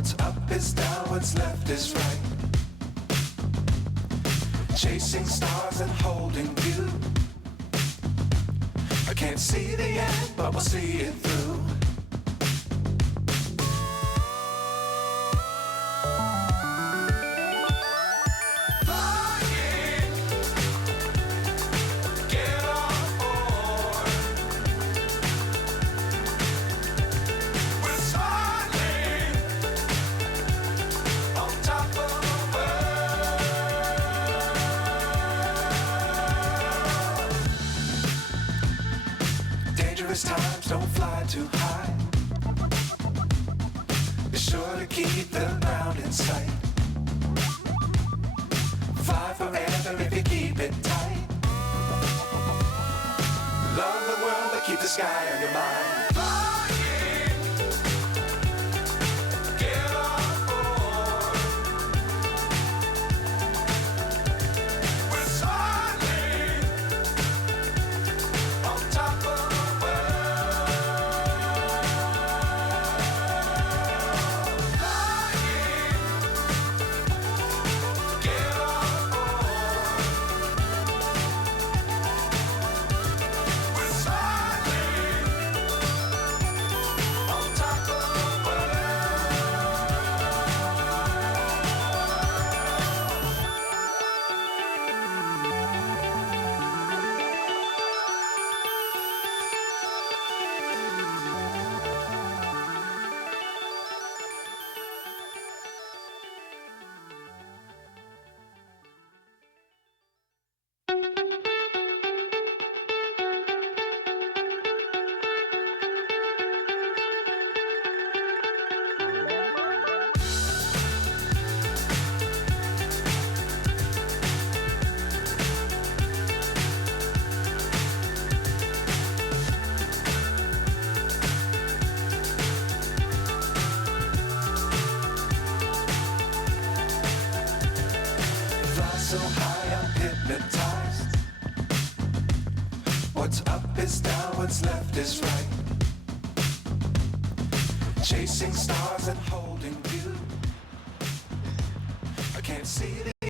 What's up is down, what's left is right. Chasing stars and holding you. I can't see the end, but we'll see it through. Dangerous times, don't fly too high. Be sure to keep the ground in sight. Fly forever if you keep it tight. Love the world, but keep the sky on your mind. So high, I'm hypnotized. What's up is down, what's left is right. Chasing stars and holding you. I can't see the